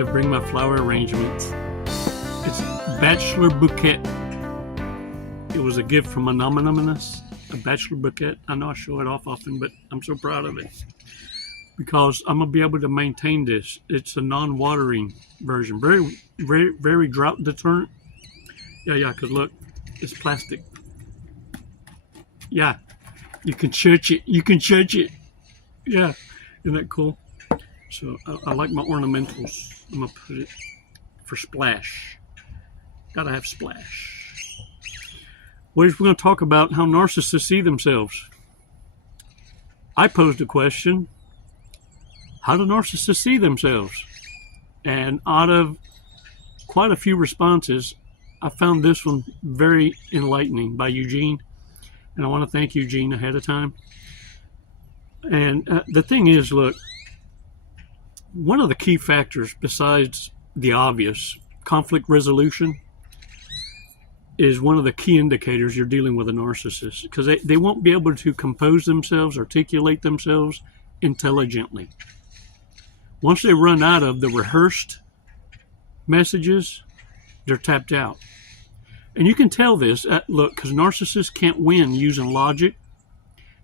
to bring my flower arrangements. It's Bachelor Bouquet. It was a gift from Anonymous, a Bachelor Bouquet. I know I show it off often, but I'm so proud of it because I'm going to be able to maintain this. It's a non-watering version. Very drought deterrent. Yeah, because look, it's plastic. Yeah, you can touch it. Yeah, isn't that cool? So I like my ornamentals. I'm going to put it for splash. Gotta have splash. We're going to talk about how narcissists see themselves. I posed a question. How do narcissists see themselves? And out of quite a few responses, I found this one very enlightening by Eugene. And I want to thank Eugene ahead of time. And the thing is, look, one of the key factors besides the obvious, conflict resolution, is one of the key indicators you're dealing with a narcissist, because they won't be able to compose themselves, articulate themselves intelligently. Once they run out of the rehearsed messages, they're tapped out. And you can tell this, look, because narcissists can't win using logic,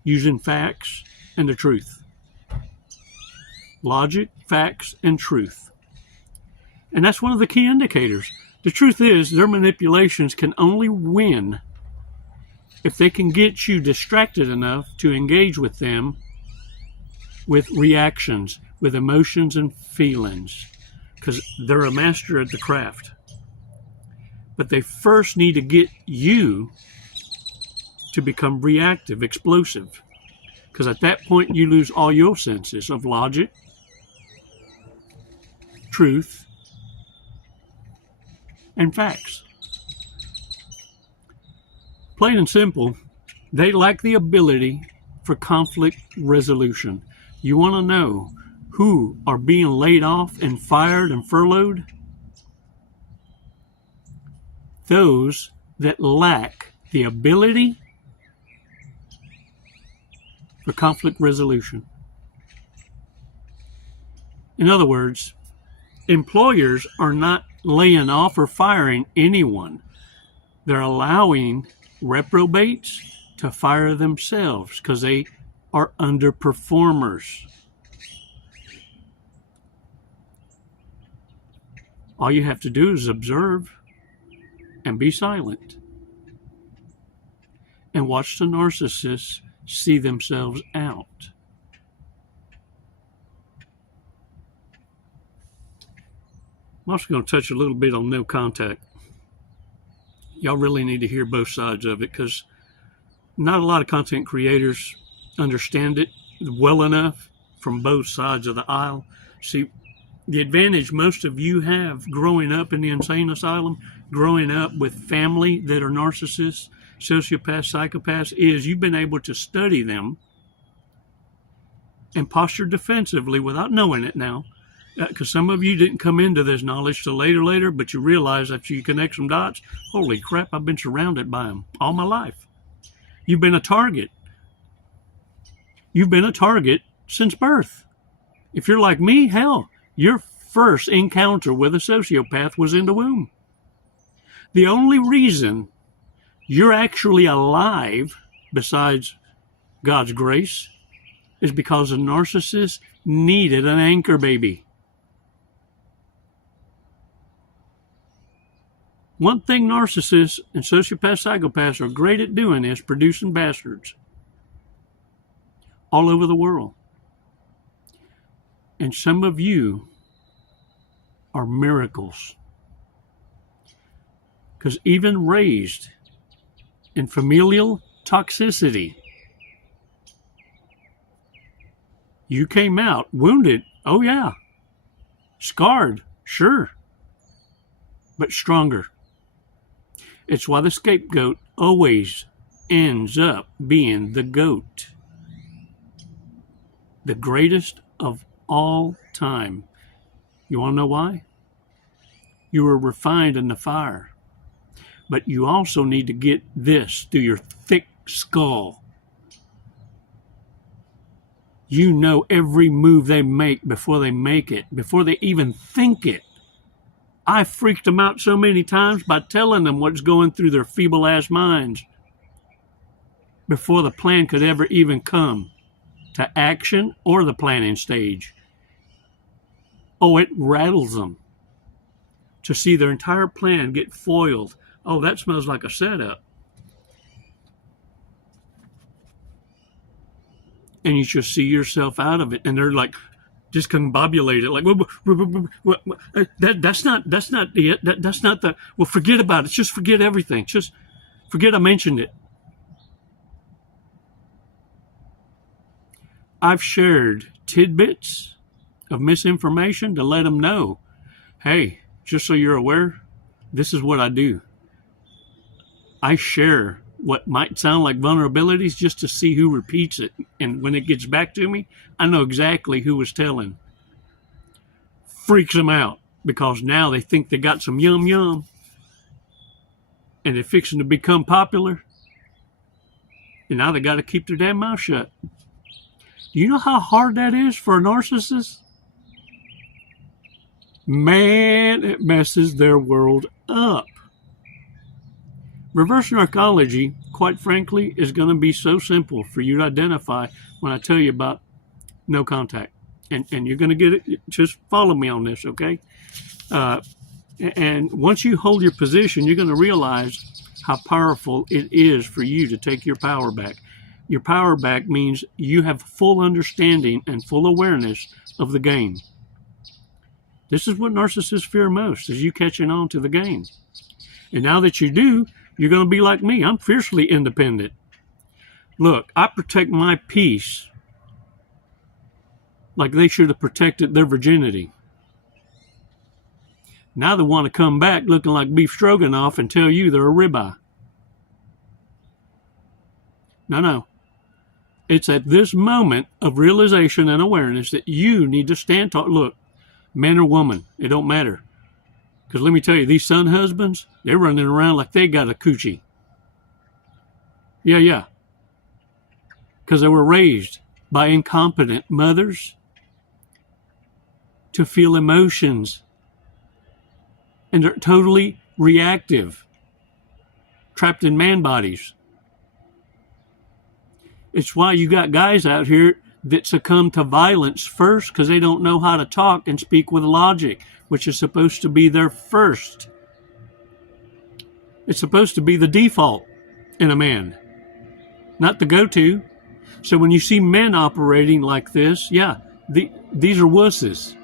using facts, and the truth. Logic, facts, and truth. And that's one of the key indicators. The truth is, their manipulations can only win if they can get you distracted enough to engage with them with reactions, with emotions and feelings, because they're a master at the craft. But they first need to get you to become reactive, explosive, because at that point you lose all your senses of logic, truth, and facts. Plain and simple, they lack the ability for conflict resolution. You want to know who are being laid off and fired and furloughed? Those that lack the ability for conflict resolution. In other words, employers are not laying off or firing anyone. They're allowing reprobates to fire themselves because they are underperformers. All you have to do is observe and be silent and watch the narcissists see themselves out. I'm also going to touch a little bit on no contact. Y'all really need to hear both sides of it because not a lot of content creators understand it well enough from both sides of the aisle. See, the advantage most of you have growing up in the insane asylum, growing up with family that are narcissists, sociopaths, psychopaths, is you've been able to study them and posture defensively without knowing it now. Because some of you didn't come into this knowledge till later, but you realize that you connect some dots. Holy crap, I've been surrounded by them all my life. You've been a target. You've been a target since birth. If you're like me, hell, your first encounter with a sociopath was in the womb. The only reason you're actually alive, besides God's grace, is because a narcissist needed an anchor baby. One thing narcissists and sociopaths, psychopaths are great at doing is producing bastards all over the world. And some of you are miracles. Because even raised in familial toxicity, you came out wounded, oh yeah, scarred, sure, but stronger. It's why the scapegoat always ends up being the goat. The greatest of all time. You want to know why? You were refined in the fire. But you also need to get this through your thick skull. You know every move they make before they make it, before they even think it. I freaked them out so many times by telling them what's going through their feeble-ass minds before the plan could ever even come to action or the planning stage. Oh, it rattles them to see their entire plan get foiled. Oh, that smells like a setup. And you just see yourself out of it, and they're like, discombobulated, like, that's not it. That's not the. Well, forget about it. Just forget everything. Just forget I mentioned it. I've shared tidbits of misinformation to let them know, hey, just so you're aware, this is what I do. I share what might sound like vulnerabilities just to see who repeats it. And when it gets back to me, I know exactly who was telling. Freaks them out because now they think they got some yum yum and they're fixing to become popular. And now they got to keep their damn mouth shut. Do you know how hard that is for a narcissist? Man, it messes their world up. Reverse narcology, quite frankly, is going to be so simple for you to identify when I tell you about no contact. And you're going to get it. Just follow me on this, okay? And once you hold your position, you're going to realize how powerful it is for you to take your power back. Your power back means you have full understanding and full awareness of the game. This is what narcissists fear most, is you catching on to the game. And now that you do, you're going to be like me. I'm fiercely independent. Look, I protect my peace like they should have protected their virginity. Now they want to come back looking like beef stroganoff and tell you they're a ribeye. No. It's at this moment of realization and awareness that you need to stand tall. Look, man or woman, it don't matter. Because let me tell you, these son husbands, they're running around like they got a coochie. Yeah. Because they were raised by incompetent mothers to feel emotions. And they're totally reactive, trapped in man bodies. It's why you got guys out here that succumb to violence first because they don't know how to talk and speak with logic, which is supposed to be their first. It's supposed to be the default in a man, not the go-to. So when you see men operating like this, these are wusses.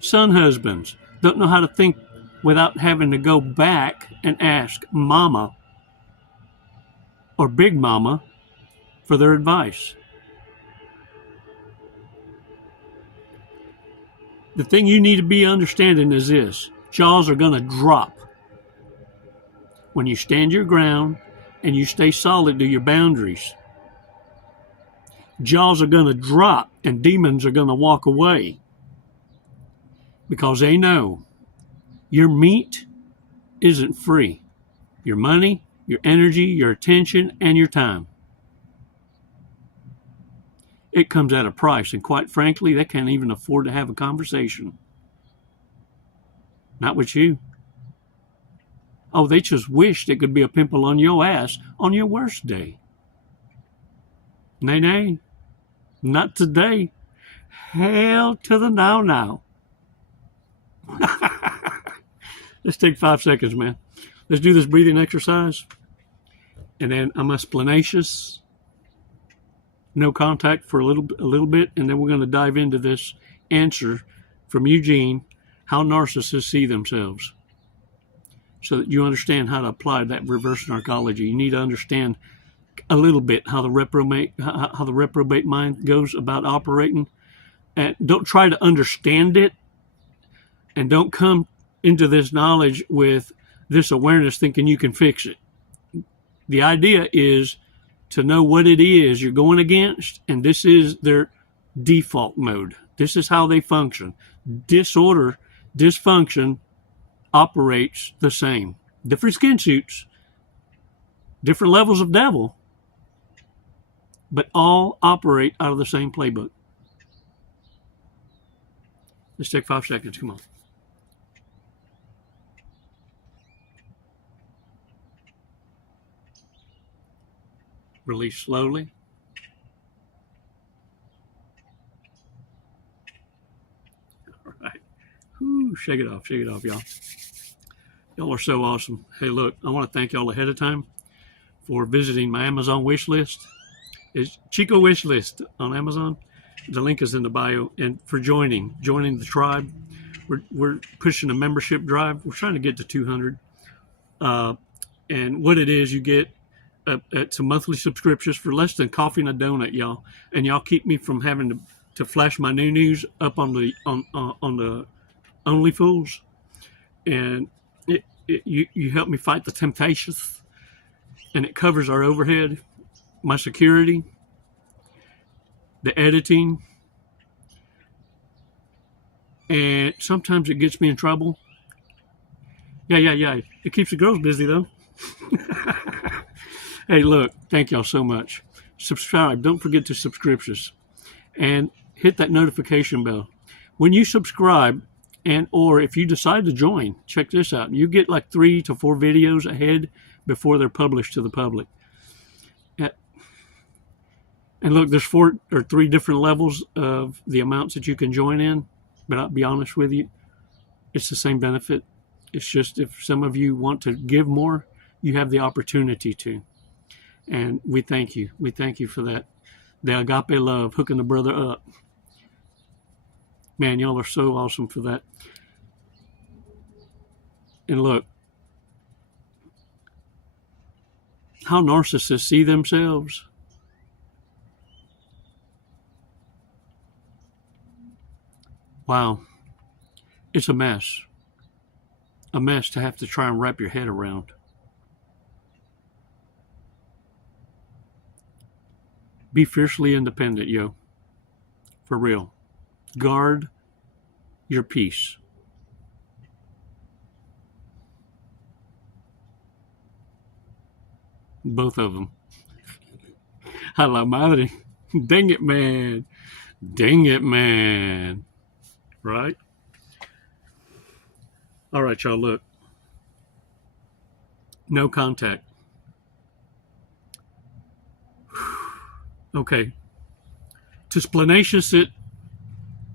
Son husbands don't know how to think without having to go back and ask mama or big mama for their advice. The thing you need to be understanding is this: jaws are going to drop when you stand your ground and you stay solid to your boundaries. Jaws are going to drop and demons are going to walk away because they know your meat isn't free. Your money, your energy, your attention, and your time. It comes at a price, and quite frankly, they can't even afford to have a conversation. Not with you. Oh, they just wish there could be a pimple on your ass on your worst day. Nay, not today. Hell to the now. Let's take 5 seconds, man. Let's do this breathing exercise. And then I'm explanacious. No contact for a little bit, and then we're going to dive into this answer from Eugene, how narcissists see themselves, so that you understand how to apply that reverse narcology. You need to understand a little bit how the reprobate mind goes about operating, and don't try to understand it, and don't come into this knowledge with this awareness thinking you can fix it. The idea is to know what it is you're going against, and this is their default mode. This is how they function. Disorder, dysfunction operates the same. Different skin suits, different levels of devil, but all operate out of the same playbook. Let's take 5 seconds. Come on. Release slowly. All right. Whew, shake it off, y'all. Y'all are so awesome. Hey, look, I want to thank y'all ahead of time for visiting my Amazon wish list. It's Chico Wish List on Amazon. The link is in the bio. And for joining the tribe. We're pushing a membership drive. We're trying to get to 200. And what it is, you get some monthly subscriptions for less than coffee and a donut, y'all. And y'all keep me from having to flash my new news up on the OnlyFools. And you help me fight the temptations. And it covers our overhead, my security, the editing, and sometimes it gets me in trouble. Yeah. It keeps the girls busy, though. Hey, look, thank y'all so much. Subscribe. Don't forget to subscriptions. And hit that notification bell. When you subscribe, or if you decide to join, check this out. You get like 3 to 4 videos ahead before they're published to the public. And look, there's 4 or 3 different levels of the amounts that you can join in. But I'll be honest with you, it's the same benefit. It's just if some of you want to give more, you have the opportunity to. And we thank you. We thank you for that. The agape love, hooking the brother up. Man, y'all are so awesome for that. And look, how narcissists see themselves. Wow. It's a mess. A mess to have to try and wrap your head around. Be fiercely independent, yo. For real. Guard your peace. Both of them. A la madre. Dang it, man. Dang it, man. Right? All right, y'all, look. No contact. Okay. To splanaceous it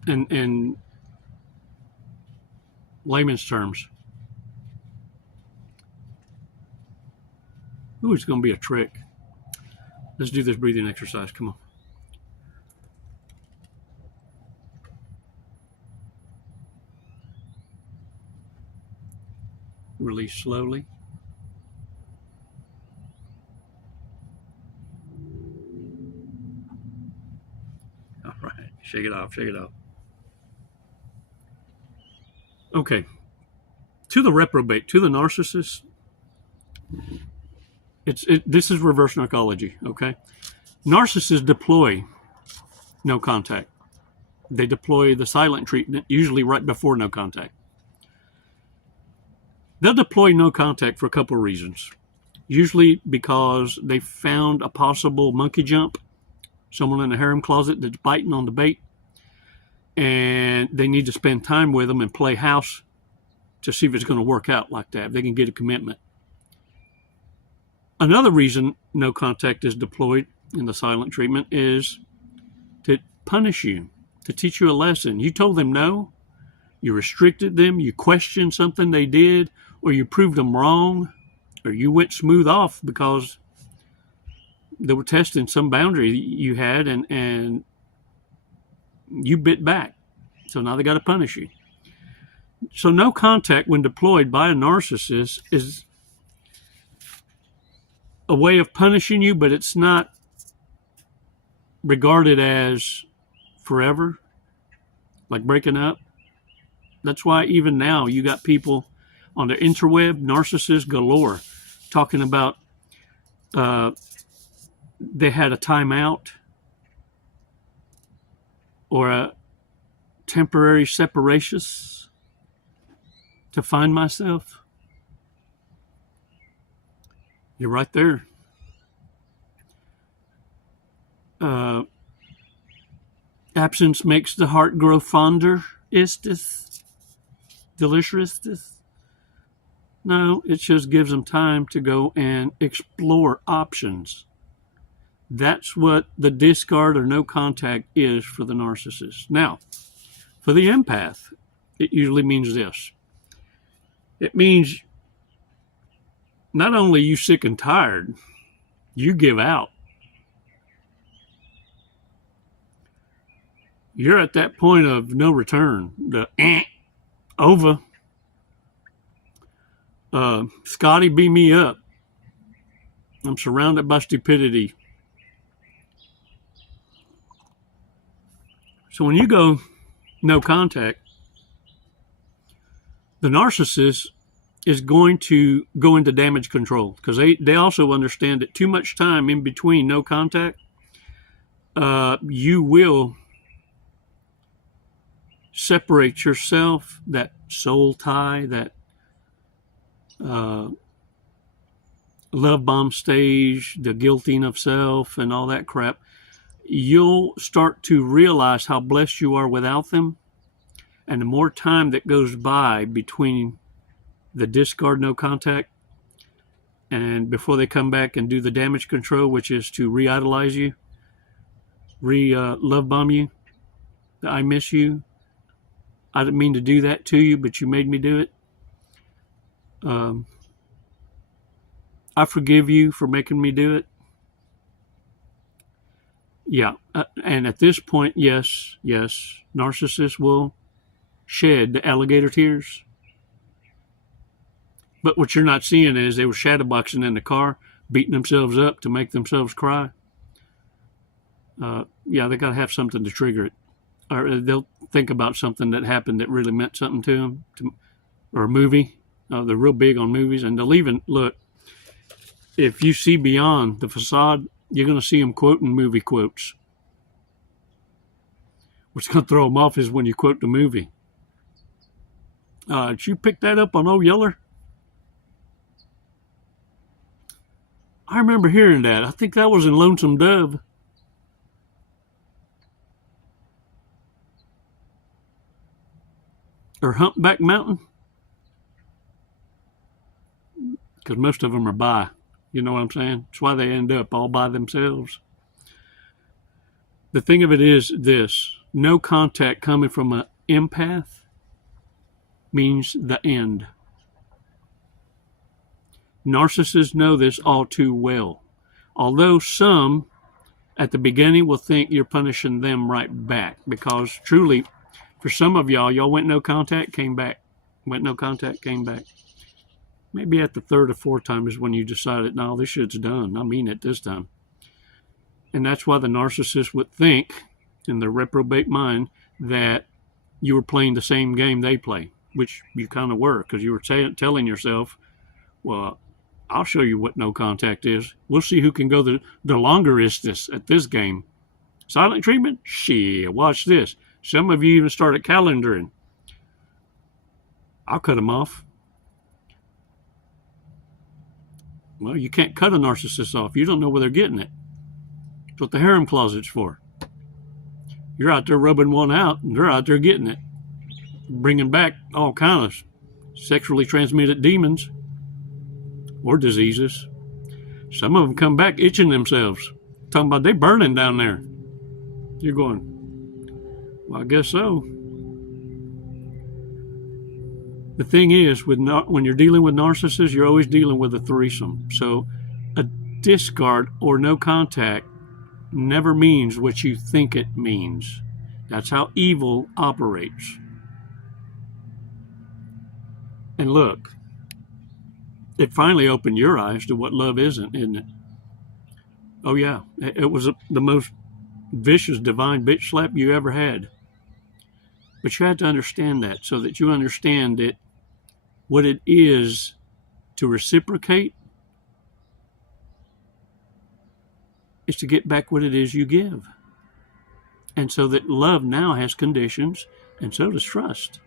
in layman's terms. Ooh, it's going to be a trick. Let's do this breathing exercise. Come on. Release slowly. All right. Shake it off. Shake it off. Okay. To the reprobate, to the narcissist, this is reverse narcology, okay? Narcissists deploy no contact. They deploy the silent treatment, usually right before no contact. They'll deploy no contact for a couple of reasons. Usually because they found a possible monkey jump, someone in a harem closet that's biting on the bait, and they need to spend time with them and play house to see if it's going to work out like that. They can get a commitment. Another reason no contact is deployed in the silent treatment is to punish you, to teach you a lesson. You told them no, you restricted them, you questioned something they did, or you proved them wrong, or you went smooth off because they were testing some boundary you had and you bit back. So now they got to punish you. So no contact when deployed by a narcissist is a way of punishing you, but it's not regarded as forever, like breaking up. That's why even now you got people on the interweb, narcissists galore, talking about they had a timeout or a temporary separation to find myself. You're right there. Absence makes the heart grow fonder. Istis? Delicious? No, it just gives them time to go and explore options. That's what the discard or no contact is for the narcissist. Now, for the empath, it usually means this. It means not only you sick and tired, you give out. You're at that point of no return. The over. Scotty, beam me up. I'm surrounded by stupidity. So when you go no contact, the narcissist is going to go into damage control because they also understand that too much time in between no contact, you will separate yourself, that soul tie, that love bomb stage, the guilting of self and all that crap. You'll start to realize how blessed you are without them. And the more time that goes by between the discard no contact and before they come back and do the damage control, which is to re-idolize you, love bomb you, I miss you, I didn't mean to do that to you, but you made me do it. I forgive you for making me do it. Yeah, and at this point, yes, narcissists will shed the alligator tears. But what you're not seeing is they were shadowboxing in the car, beating themselves up to make themselves cry. Yeah, they got to have something to trigger it. Or they'll think about something that happened that really meant something to them, or a movie. They're real big on movies, and they'll even, look, if you see beyond the facade, you're going to see them quoting movie quotes. What's going to throw them off is when you quote the movie. Did you pick that up on Old Yeller? I remember hearing that. I think that was in Lonesome Dove. Or Humpback Mountain. Because most of them are bi. You know what I'm saying? That's why they end up all by themselves. The thing of it is this. No contact coming from an empath means the end. Narcissists know this all too well. Although some at the beginning will think you're punishing them right back. Because truly, for some of y'all went no contact, came back. Went no contact, came back. Maybe at the third or fourth time is when you decided, no, this shit's done. I mean it this time. And that's why the narcissist would think, in their reprobate mind, that you were playing the same game they play, which you kind of were, because you were telling yourself, well, I'll show you what no contact is. We'll see who can go the longerest at this game. Silent treatment? Shit, watch this. Some of you even started calendaring. I'll cut them off. Well, you can't cut a narcissist off. You don't know where they're getting it. That's what the harem closet's for. You're out there rubbing one out, and they're out there getting it. Bringing back all kinds of sexually transmitted demons or diseases. Some of them come back itching themselves. Talking about they burning down there. You're going, well, I guess so. The thing is, when you're dealing with narcissists, you're always dealing with a threesome. So a discard or no contact never means what you think it means. That's how evil operates. And look, it finally opened your eyes to what love isn't it? Oh yeah, it was the most vicious divine bitch slap you ever had. But you had to understand that so that you understand that what it is to reciprocate is to get back what it is you give. And so that love now has conditions, and so does trust.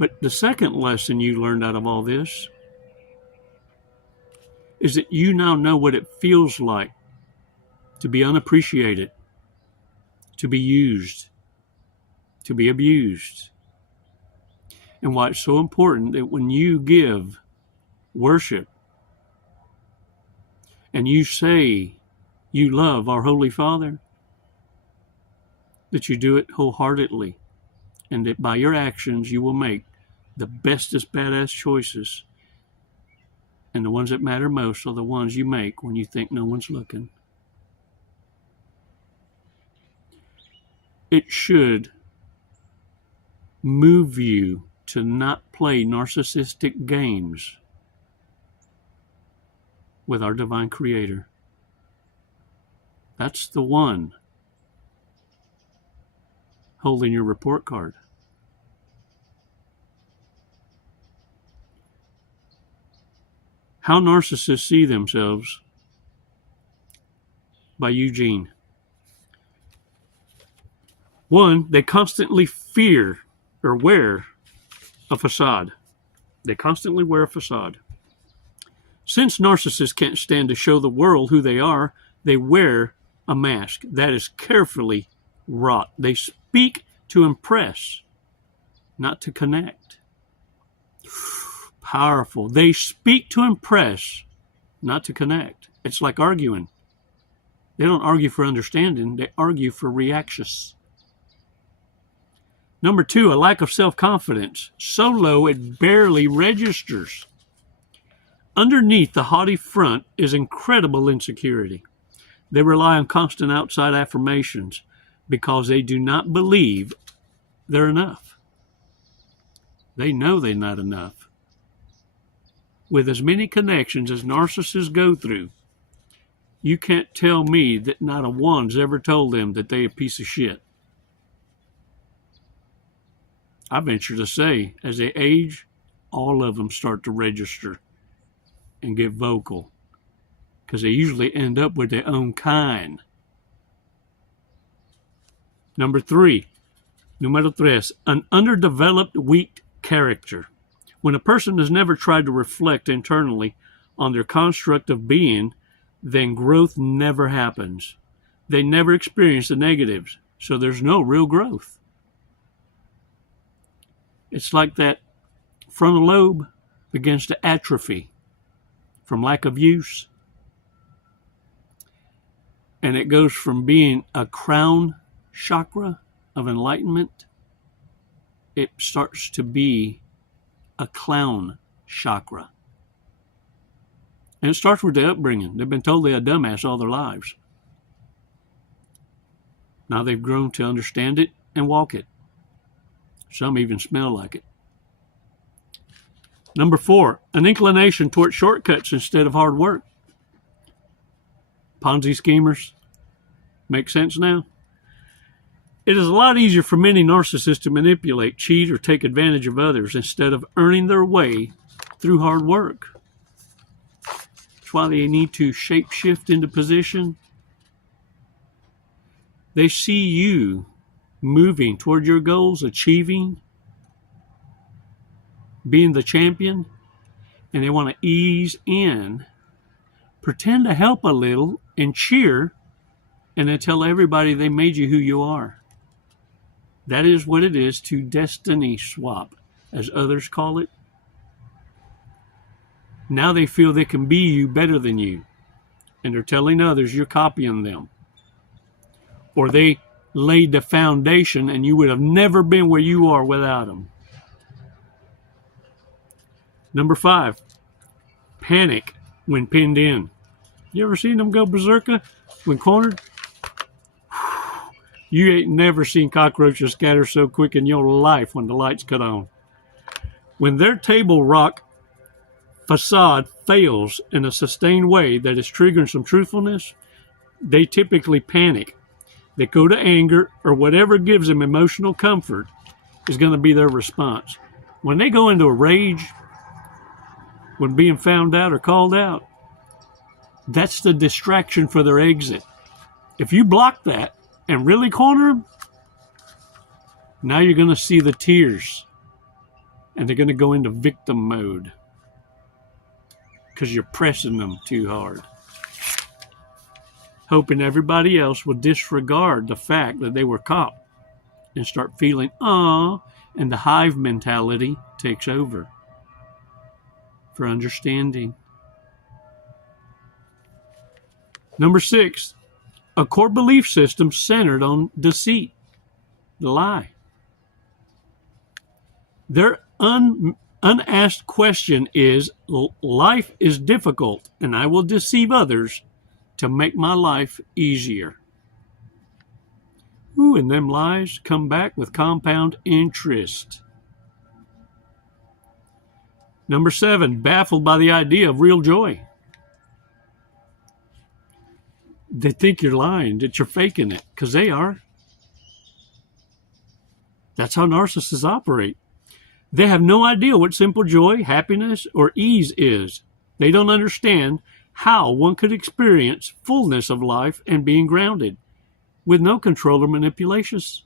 But the second lesson you learned out of all this is that you now know what it feels like to be unappreciated, to be used, to be abused. And why it's so important that when you give worship and you say you love our Holy Father, that you do it wholeheartedly, and that by your actions you will make the bestest badass choices. And the ones that matter most are the ones you make when you think no one's looking. It should move you to not play narcissistic games with our divine Creator. That's the one holding your report card. How narcissists see themselves by Eugene. 1, they constantly fear or wear a facade. They constantly wear a facade. Since narcissists can't stand to show the world who they are, they wear a mask that is carefully wrought. They speak to impress, not to connect. Powerful. They speak to impress, not to connect. It's like arguing. They don't argue for understanding, they argue for reactions. Number 2, a lack of self-confidence, so low it barely registers. Underneath the haughty front is incredible insecurity. They rely on constant outside affirmations because they do not believe they're enough. They know they're not enough. With as many connections as narcissists go through, you can't tell me that not a one's ever told them that they're a piece of shit. I venture to say, as they age, all of them start to register and get vocal, because they usually end up with their own kind. Number 3, numero tres, an underdeveloped, weak character. When a person has never tried to reflect internally on their construct of being, then growth never happens. They never experience the negatives, so there's no real growth. It's like that frontal lobe begins to atrophy from lack of use. And it goes from being a crown chakra of enlightenment, it starts to be a clown chakra. And it starts with the upbringing. They've been told they're a dumbass all their lives. Now they've grown to understand it and walk it. Some even smell like it. Number 4, an inclination toward shortcuts instead of hard work. Ponzi schemers. Make sense now? It is a lot easier for many narcissists to manipulate, cheat, or take advantage of others instead of earning their way through hard work. That's why they need to shape-shift into position. They see you moving toward your goals, achieving, being the champion, and they want to ease in, pretend to help a little, and cheer, and then tell everybody they made you who you are. That is what it is to destiny swap, as others call it. Now they feel they can be you better than you, and they're telling others you're copying them. Or they laid the foundation and you would have never been where you are without them. Number 5, panic when pinned in. You ever seen them go berserker when cornered? You ain't never seen cockroaches scatter so quick in your life when the lights cut on. When their table rock facade fails in a sustained way that is triggering some truthfulness, they typically panic. They go to anger, or whatever gives them emotional comfort is going to be their response. When they go into a rage, when being found out or called out, that's the distraction for their exit. If you block that and really corner them, now you're going to see the tears, and they're going to go into victim mode because you're pressing them too hard. hoping everybody else will disregard the fact that they were caught and start feeling, and the hive mentality takes over for understanding. Number 6, a core belief system centered on deceit, the lie. Their unasked question is, life is difficult and I will deceive others to make my life easier. Ooh, and them lies come back with compound interest. Number 7, baffled by the idea of real joy. They think you're lying, that you're faking it, because they are. That's how narcissists operate. They have no idea what simple joy, happiness, or ease is. They don't understand how one could experience fullness of life and being grounded with no control or manipulations.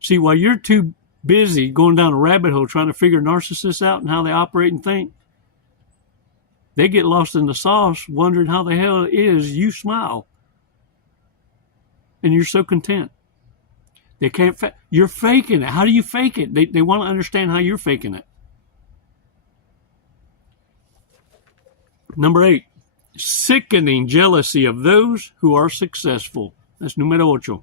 See, while you're too busy going down a rabbit hole trying to figure narcissists out and how they operate and think, they get lost in the sauce wondering how the hell it is you smile and you're so content. They can't. You're faking it. How do you fake it? They want to understand how you're faking it. Number 8, sickening jealousy of those who are successful. That's numero 8.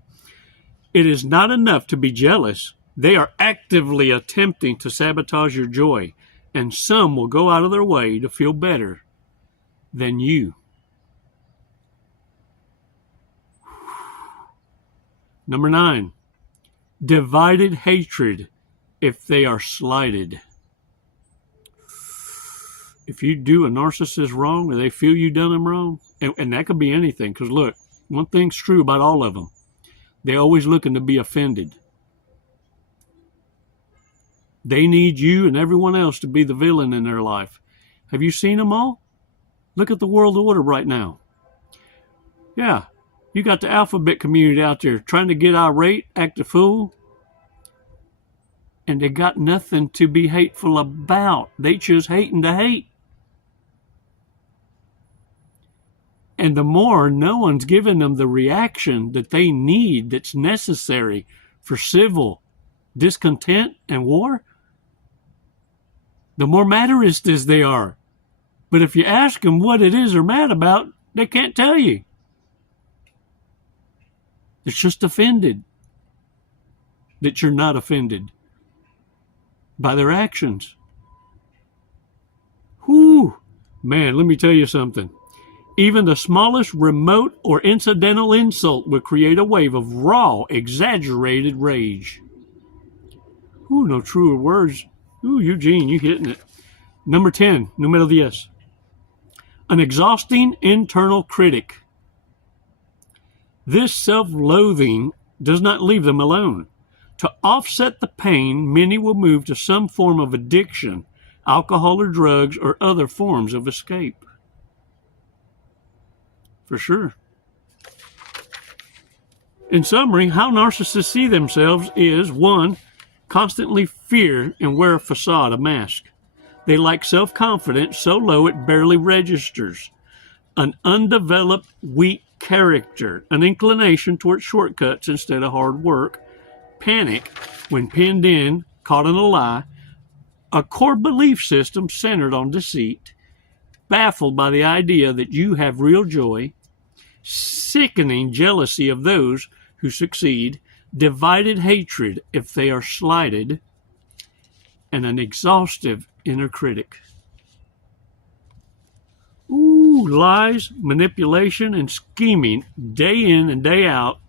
It is not enough to be jealous. They are actively attempting to sabotage your joy, and some will go out of their way to feel better than you. Number 9, divided hatred if they are slighted. If you do a narcissist wrong or they feel you done them wrong, and that could be anything, because look, one thing's true about all of them. They're always looking to be offended. They need you and everyone else to be the villain in their life. Have you seen them all? Look at the world order right now. Yeah, you got the alphabet community out there trying to get irate, act a fool, and they got nothing to be hateful about. They just hating to hate. And the more no one's giving them the reaction that they need, that's necessary for civil discontent and war, the more matteristas they are. But if you ask them what it is they're mad about, they can't tell you. They're just offended that you're not offended by their actions. Whew. Man, let me tell you something. Even the smallest remote or incidental insult will create a wave of raw, exaggerated rage. Ooh, no truer words. Ooh, Eugene, you hitting it. Number 10, numero 10. An exhausting internal critic. This self-loathing does not leave them alone. To offset the pain, many will move to some form of addiction, alcohol or drugs, or other forms of escape. For sure. In summary, how narcissists see themselves is, 1, constantly fear and wear a facade, a mask. They lack self-confidence so low it barely registers. An undeveloped, weak character, an inclination towards shortcuts instead of hard work, panic when pinned in, caught in a lie, a core belief system centered on deceit, baffled by the idea that you have real joy, sickening jealousy of those who succeed, divided hatred if they are slighted, and an exhaustive inner critic. Ooh, lies, manipulation, and scheming day in and day out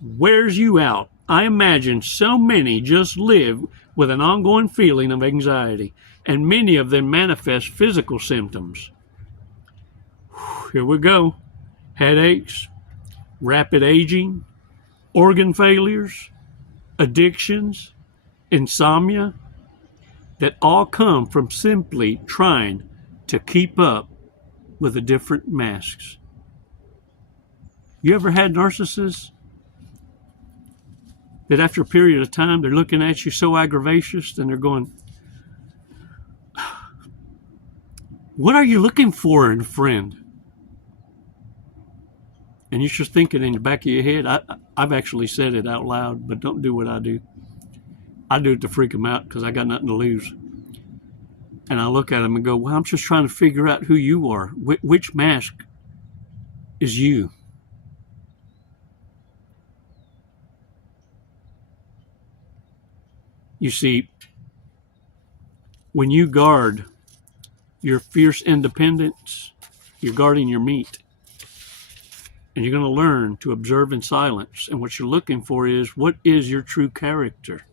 wears you out. I imagine so many just live with an ongoing feeling of anxiety, and many of them manifest physical symptoms. Here we go. Headaches, rapid aging, organ failures, addictions, insomnia, that all come from simply trying to keep up with the different masks. You ever had narcissists that after a period of time they're looking at you so aggravacious and they're going, What are you looking for in a friend? And you're just thinking in the back of your head. I've actually said it out loud, but don't do what I do. I do it to freak them out because I got nothing to lose. And I look at them and go, well, I'm just trying to figure out who you are. Which mask is you? You see, when you guard your fierce independence, you're guarding your meat. And you're going to learn to observe in silence. And what you're looking for is, what is your true character?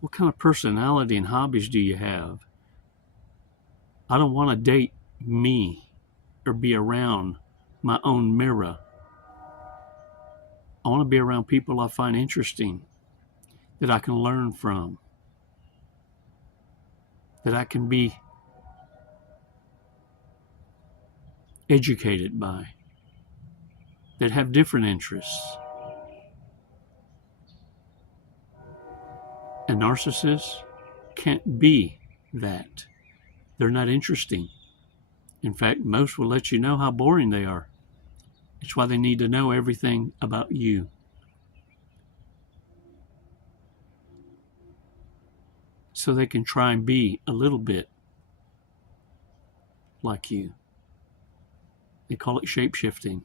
What kind of personality and hobbies do you have? I don't want to date me or be around my own mirror. I want to be around people I find interesting, that I can learn from, that I can be educated by, that have different interests. And narcissists can't be that. They're not interesting. In fact, most will let you know how boring they are. It's why they need to know everything about you. So they can try and be a little bit like you. They call it shape-shifting.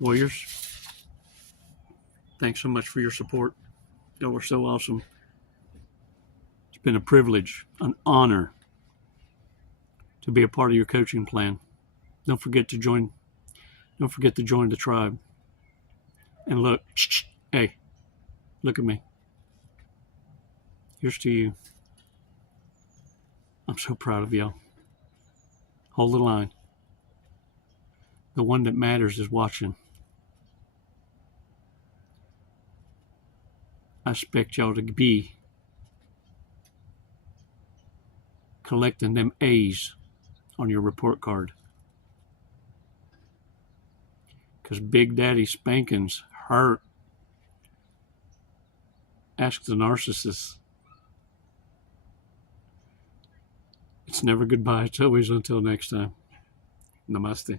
Warriors, thanks so much for your support. Y'all were so awesome. It's been a privilege, an honor to be a part of your coaching plan. Don't forget to join the tribe. And look, hey, look at me. Here's to you. I'm so proud of y'all. Hold the line. The one that matters is watching. I expect y'all to be collecting them A's on your report card. Because Big Daddy spankings hurt. Ask the narcissist. It's never goodbye. It's always until next time. Namaste.